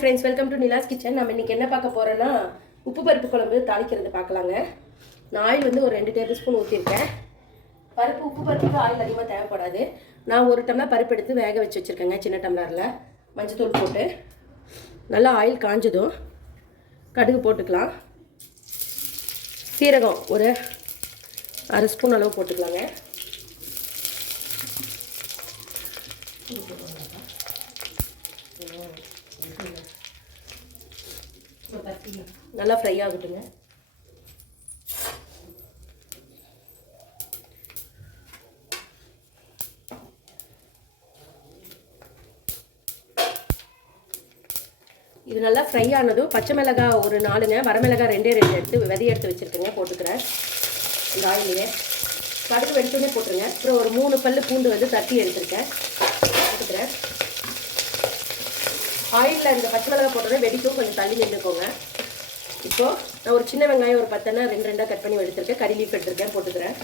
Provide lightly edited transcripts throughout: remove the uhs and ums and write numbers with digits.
Friends, welcome to Nila's kitchen. நம்ம இன்றைக்கி என்ன பார்க்க போகிறோன்னா உப்பு பருப்பு குழம்பு தாளிக்கிறது பார்க்கலாங்க. நான் ஆயில் வந்து ஒரு 2 டேபிள் ஸ்பூன் ஊற்றிருக்கேன். உப்பு பருப்புக்கு ஆயில் அதிகமாக தேவைப்படாது. நான் ஒரு டம்ளர் பருப்பு எடுத்து வேக வச்சு வச்சுருக்கேங்க சின்ன டம்ளரில். மஞ்சத்தூள் போட்டு நல்லா ஆயில் காஞ்சதும் கடுகு போட்டுக்கலாம். சீரகம் ஒரு 1/2 ஸ்பூன் அளவு போட்டுக்கலாங்க. நல்லா ஃப்ரை ஆகட்டுங்க. இது நல்லா ஃப்ரை ஆனதும் பச்சை மிளகாய் ஒரு 4ங்க, வரமிளகாய் 2 எடுத்து விதை எடுத்து வச்சுருக்கேங்க, போட்டுக்கிறேன் இந்த ஆயிலையே. கடுகு வெடிச்சோடனே போட்டுருங்க. அப்புறம் ஒரு 3 பல்லு பூண்டு வந்து தட்டி எடுத்துருக்கேன், போட்டுக்கிறேன். ஆயிலில் இந்த பச்சை மிளகாய் போட்டோன்னே வெடிக்கும், கொஞ்சம் தள்ளி நின்றுக்கோங்க. இப்போது நான் ஒரு சின்ன வெங்காயம் ஒரு 10னா 2 கட் பண்ணி எடுத்துருக்கேன், கறி லீஃப் எடுத்துருக்கேன், போட்டுக்கிறேன்.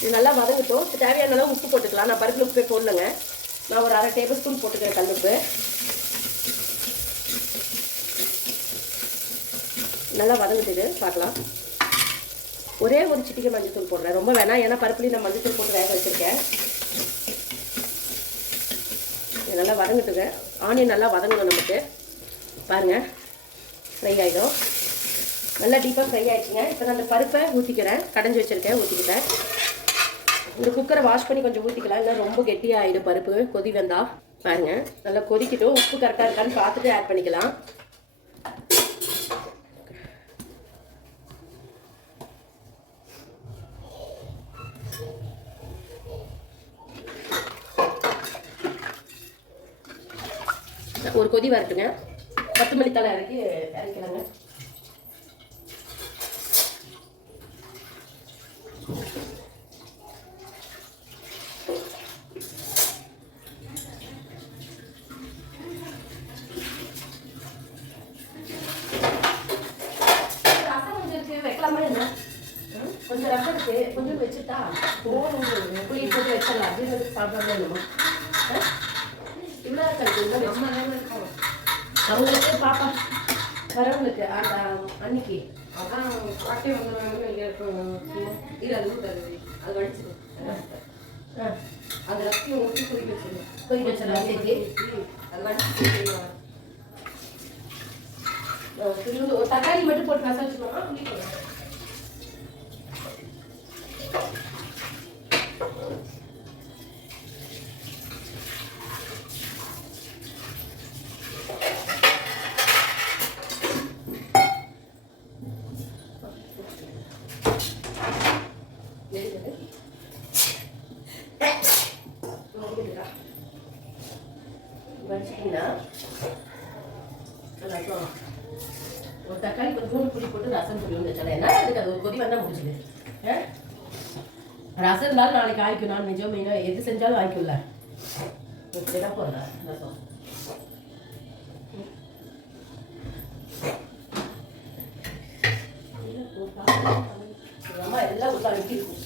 இது நல்லா வதங்கட்டும். தேவையான அளவு உப்பு போட்டுக்கலாம். நான் பருப்பில் உப்பே போடலங்க. நான் ஒரு 1/2 டேபிள் ஸ்பூன் போட்டுக்கிறேன் கல்லுப்பு. நல்லா வதங்கிட்டு பார்க்கலாம். ஒரே ஒரு சிட்டிகை மஞ்சத்தூள் போடுறேன், ரொம்ப வேணாம், ஏன்னா பருப்புலேயும் நான் மஞ்சத்தூள் போட்டு வேக வச்சுருக்கேன். நல்லா வதங்கிட்டுங்க. ஆனியன் நல்லா வதங்கணும் நமக்கு. பாருங்கள், ஃப்ரை ஆகிடும். நல்லா டீப்பாக ஃப்ரை ஆகிடுச்சுங்க. இப்போ நான் அந்த பருப்பை ஊற்றிக்கிறேன், கடைஞ்சி வச்சுருக்கேன், ஊற்றிக்கிட்டேன். இந்த குக்கரை வாஷ் பண்ணி கொஞ்சம் ஊற்றிக்கலாம், இல்லை ரொம்ப கெட்டியாக ஆகிடும் பருப்பு கொதி வந்தால். பாருங்கள், நல்லா கொதிக்கிட்டோம். உப்பு கரெக்டாக இருக்கான்னு பார்த்துட்டு ஆட் பண்ணிக்கலாம். ஒரு கொதி வரட்டுங்க. 10 மணித்தலை இறக்கலாங்க. ரசம் கொஞ்சம் இருக்கு, வைக்கலாமா என்ன? கொஞ்சம் ரசம் இருக்கு, கொஞ்சம் வச்சுட்டா போகணும். புளி போட்டு வச்சிடலாம். அப்படின்னு சாப்பிடாம இல்லைம்மா, இவ்வளோ அவங்களுக்கு பாப்பா வரவங்களுக்கு அந்த அன்னைக்கு அதான் பாட்டே வந்துடுவாங்க. இல்லை அது அது வடிச்சிடும். அந்த ரசத்தையும் ஊற்றி கொதிக்க வச்சிடலாம். ஒரு தக்காளி மட்டும் போட்டு ரசம் வச்சுக்கோமா. வச்சிட்டிங்கன்னா ஒரு தக்காளி கொஞ்சம் புளி போட்டு ரசம் புளியும் வச்சாலும் என்ன அதுக்கு அது ஒரு கொதி வந்தால் முடிச்சுது. ரசம் இருந்தாலும் நாளைக்கு ஆய்க்கும். நான் நிஜம் மீனாக எது செஞ்சாலும் ஆய்க்கும்ல. இப்படிதான் போடுறேன் ரசம். அம்மா எல்லாம் ஒரு அழுக்கி இருக்கும்.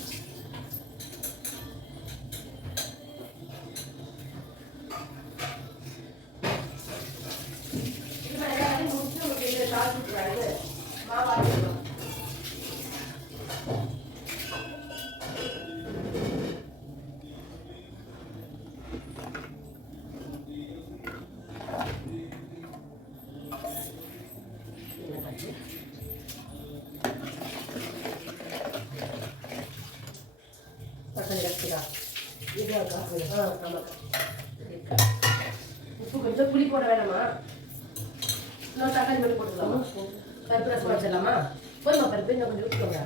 உப்பு கொஞ்சம் புளி போட வேணாமா? இன்னும் தக்காளி மட்டும் போட்டுக்கலாமா? பருப்பு ரசம் வச்சிடலாமா? போதுமா பருப்பு? இன்னும் கொஞ்சம் ஊற்றிக்கோங்க.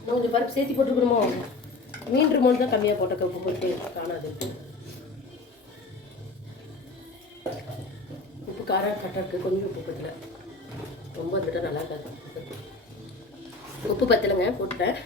இன்னும் கொஞ்சம் பருப்பு சேர்த்தி போட்டுக்கணுமோ? மீன் மோண்டு தான் கம்மியாக போட்டக்க உப்பு போட்டு காணாது. உப்பு காரம் கரெக்டாக இருக்குது. கொஞ்சம் உப்பு பத்தலை, ரொம்ப வந்துட்டால் நல்லா இருக்காது. உப்பு பத்தலைங்க, போட்டுட்டேன்.